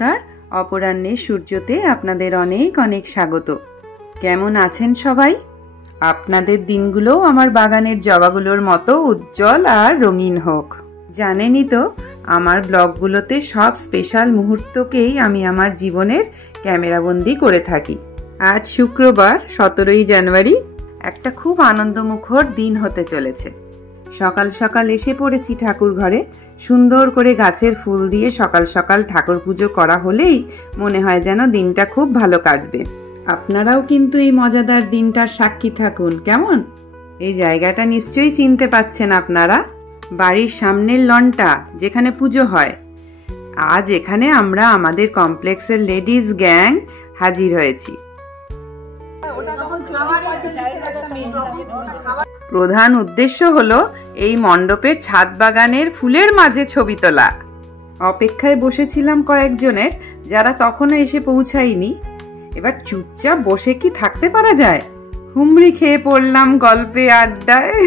নমস্কার। অপরাহ্নের সূর্যতে আপনাদের অনেক অনেক স্বাগত। কেমন আছেন সবাই? আপনাদের দিনগুলো আমার বাগানের জবাগুলোর মতো উজ্জ্বল আর রঙিন হোক। জানেনই তো, আমার ব্লগগুলোতে সব স্পেশাল মুহূর্তকেই আমি আমার জীবনের ক্যামেরাবন্দি করে থাকি। আজ শুক্রবার 17 জানুয়ারি, একটা খুব আনন্দমুখর দিন হতে চলেছে। সকাল সকাল এসে পড়েছি ঠাকুর ঘরে। সুন্দর করে গাছের ফুল দিয়ে সকাল সকাল ঠাকুর পুজো করা হলেই মনে হয় যেন দিনটা খুব ভালো কাটবে। আপনারাও কিন্তু এই মজাদার দিনটার সাক্ষী থাকুন, কেমন? এই জায়গাটা নিশ্চয়ই চিনতে পাচ্ছেন আপনারা, বাড়ির সামনের লনটা যেখানে পুজো হয়। আজ এখানে আমরা আমাদের কমপ্লেক্সের লেডিস গ্যাং হাজির হয়েছি। প্রধান উদ্দেশ্য হলো এই মণ্ডপের ছাদ বাগানের ফুলের মাঝে ছবি তোলা। অপেক্ষায় বসেছিলাম কয়েকজনের, যারা তখনও এসে পৌঁছায়নি। এবার চুপচাপ বসে কি থাকতে পারা যায়? হুমড়ি খেয়ে পড়লাম গল্পে আড্ডায়।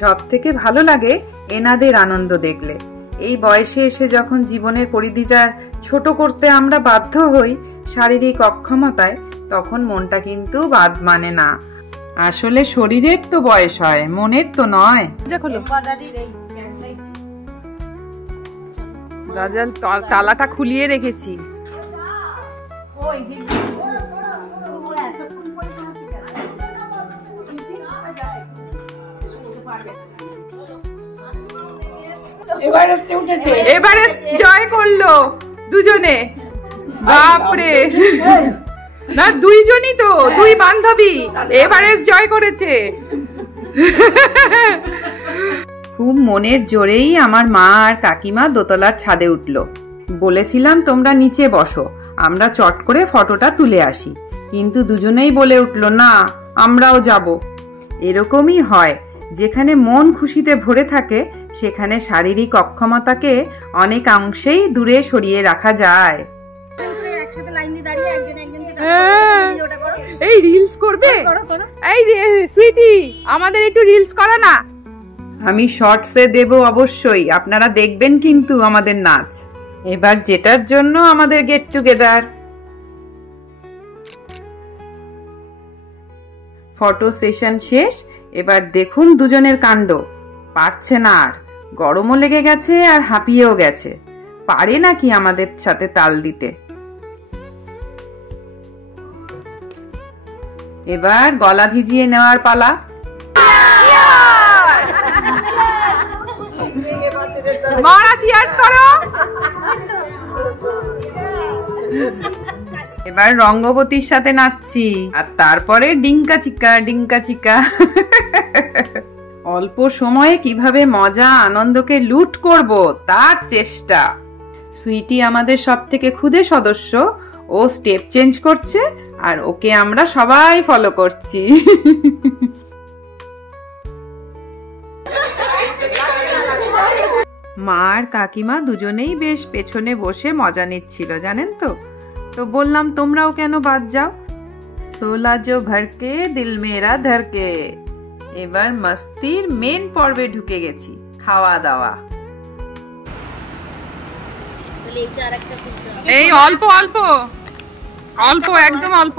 সব থেকে ভালো লাগে এনাদের আনন্দ দেখলে। এই বয়সে এসে যখন জীবনের পরিধিটা ছোট করতে আমরা বাধ্য হই শারীরিক অক্ষমতায়, তখন মনটা কিন্তু বাদ মানে না। আসলে শরীরের তো বয়স হয়, মনের তো নয়। রাজাল তালাটা খুলিয়ে রেখেছি। এভারেস্ট জয় করলো দুজনে। বাপরে, না দুইজনই তো, দুই বান্ধবী এভারেস্ট জয় করেছে। খুব মনের জোরেই আমার মা আর কাকিমা দোতলার ছাদে উঠলো। বলেছিলাম তোমরা নিচে বসো, আমরা চট করে ফটোটা তুলে আসি, কিন্তু দুজনেই বলে উঠলো না, আমরাও যাব। এরকমই হয়, যেখানে মন খুশিতে ভরে থাকে সেখানে শারীরিক অক্ষমতাকে অনেকাংশেই দূরে সরিয়ে রাখা যায়। এই রিলস করবে? এই সুইটি, আমাদের একটু রিলস করা না? আমি শর্টসে দেব অবশ্যই, আপনারা দেখবেন কিন্তু আমাদের নাচ। এবার যেটার জন্য আমাদের গেট টুগেদার। ফটো সেশন শেষ। এবার দেখুন দুজনের কাণ্ড। পারছে না আর, গরমও লেগে গেছে আর হাঁপিয়েও গেছে। পারে নাকি আমাদের সাথে তাল দিতে? এবার গলা ভিজিয়ে নেওয়ার পালা। এবার রঙ্গবতীর সাথে নাচছি, আর তারপরে ডিঙ্কা চিকা ডিঙ্কা চিকা। অল্প সময়ে কিভাবে মজা আনন্দকে লুট করব তার চেষ্টা। সুইটি আমাদের সব থেকে ক্ষুদে সদস্য, ও স্টেপ চেঞ্জ করছে আর ওকে আমরা সবাই ফলো করছি। মা আর কাকিমা দুজনেই বেশ পেছনে বসে মজা নিচ্ছিল, জানেন তো। তো বললাম তোমরাও কেন বাদ যাও। সোলা জো ভরকে দিল মেরা ধরকে। এবার মস্তির মেন পর্বে ঢুকে গেছি, খাওয়া দাওয়া। এই অল্প অল্প অল্প, একদম অল্প।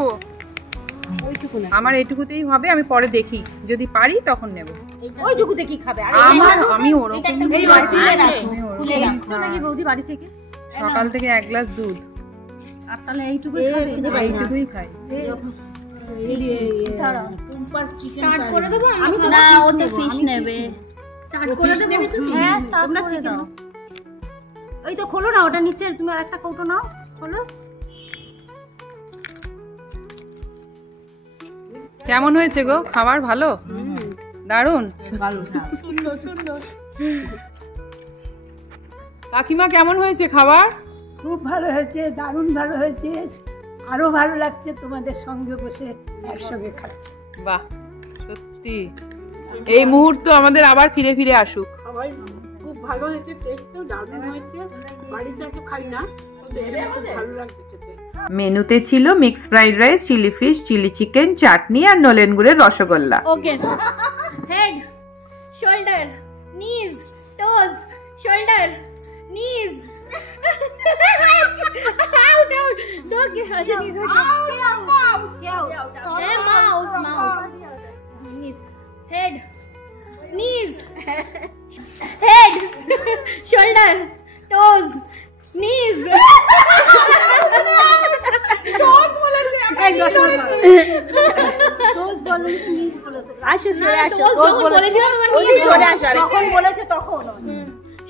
আমার এইটুকুতেই হবে, আমি পরে দেখি, যদি পারি তখন নেব। ওইটুকুতে কি খাবে? আমি ওরকম সকাল থেকে 1 গ্লাস দুধ, আর তাহলে এইটুকুই খাই। স্টার্ট করে দেব আমি তো? না, ও তো ফিশ নেবে। স্টার্ট করে দেব? হ্যাঁ, স্টার্ট করে দাও। ওই তো খোলো না, ওটা নিচে তুমি আরেকটা কৌটো নাও, খোলো। কেমন হয়েছে গো খাবার? ভালো, দারুণ, ভালো, সুন্দর সুন্দর। কাকিমা কেমন হয়েছে খাবার? খুব ভালো হয়েছে, দারুণ ভালো হয়েছে। আরো ভালো লাগছে তোমাদের সঙ্গে বসে একসঙ্গে খাচ্ছি। বাহ, সত্যি এই মুহূর্ত আমাদের আবার ফিরে ফিরে আসুক। সবাই খুব ভালো হয়েছে, টেস্টও দারুণ হয়েছে। বাড়িতে তো খাই না, খুব ভালো লাগছে খেতে। মেনুতে ছিল mix fried rice, chilli fish, chilli chicken, chutney আর নলেন গুড়ের রসগোল্লা। ওকে, হেড, শোল্ডার, নিজ, টোজ, shoulder, knees. Out. Don't get out. Mouth. Knees. Head. Knees. Head. Shoulder. Toes. Knees. Toes বলেছে আমি toes বললে knees বলে তো আসো toes বলেছিল তখন বলেছে তখন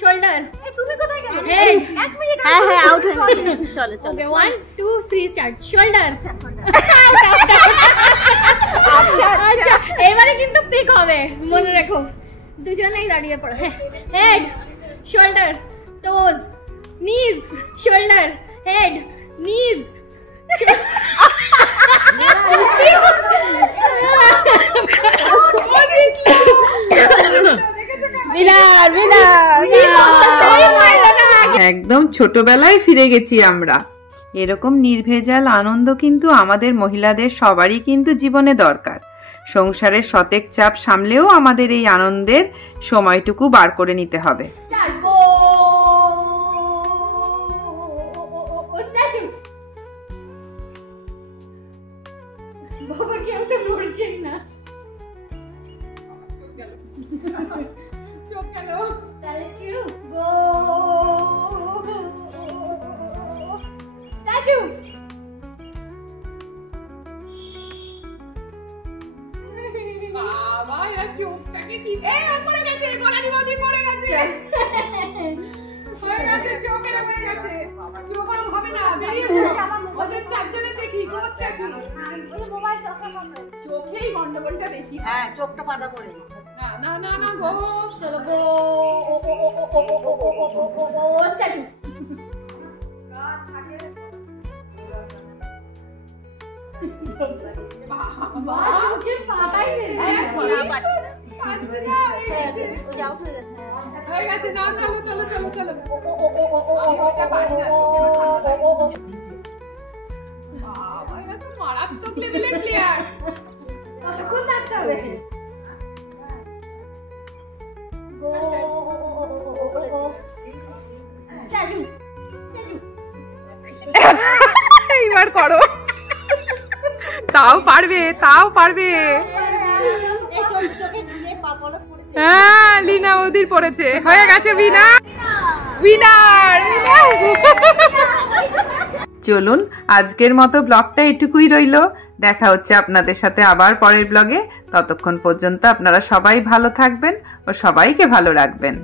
shoulder তুমি কোথায় গেলে head এক মিনিট হ্যাঁ আউট হয়ে গেছে চলো ওকে 1 2 3 স্টার্ট shoulder আচ্ছা এবারে কিন্তু পিক হবে মনে রাখো দুজনেই দাঁড়িয়ে পড়ো head shoulder toes knees shoulder head knees একদম ছোটবেলায় ফিরে গেছি আমরা। এরকম নির্ভেজাল আনন্দ কিন্তু আমাদের মহিলাদের সবারই কিন্তু জীবনে দরকার। সংসারের শতেক চাপ সামলেও আমাদের এই আনন্দের সময়টুকু বার করে নিতে হবে। বাবা কেউ তো নড়ছেন না চোখ গেল তাহলে শুরু গো স্ট্যাচু বাবা এরা চোখটাকে কি পড়ে গেছে গোরানি বৌদি পড়ে গেছে পড়ে গেছে চোখে পড়ে গেছে চোখ আর হবে না বেরিয়ে ওদের চারজনে দেখি কোন স্ট্যাচু ওই মোবাইল চোখেই গন্ডগোলটা বেশি হ্যাঁ চোখটা পাতা পড়ে না গো চলো গো ও স্ট্যাচু বাবা চোখে পাতাই নেই হ্যাঁ পড়া পাচ্ছে না যাও হয়ে গেছে না চলো বাবা এটা তো মারাত্মক লেভেলের প্লেয়ার কতক্ষণ থাকতে হবে এইবার করো তাও পারবে হ্যাঁ লীনা ওদির পড়েছে হয়ে গেছে উইনার চলুন আজকের মতো ব্লগটা এটুকুই রইলো। দেখা হচ্ছে আপনাদের সাথে আবার পরের ব্লগে। ততক্ষণ পর্যন্ত আপনারা সবাই ভালো থাকবেন ও সবাইকে ভালো রাখবেন।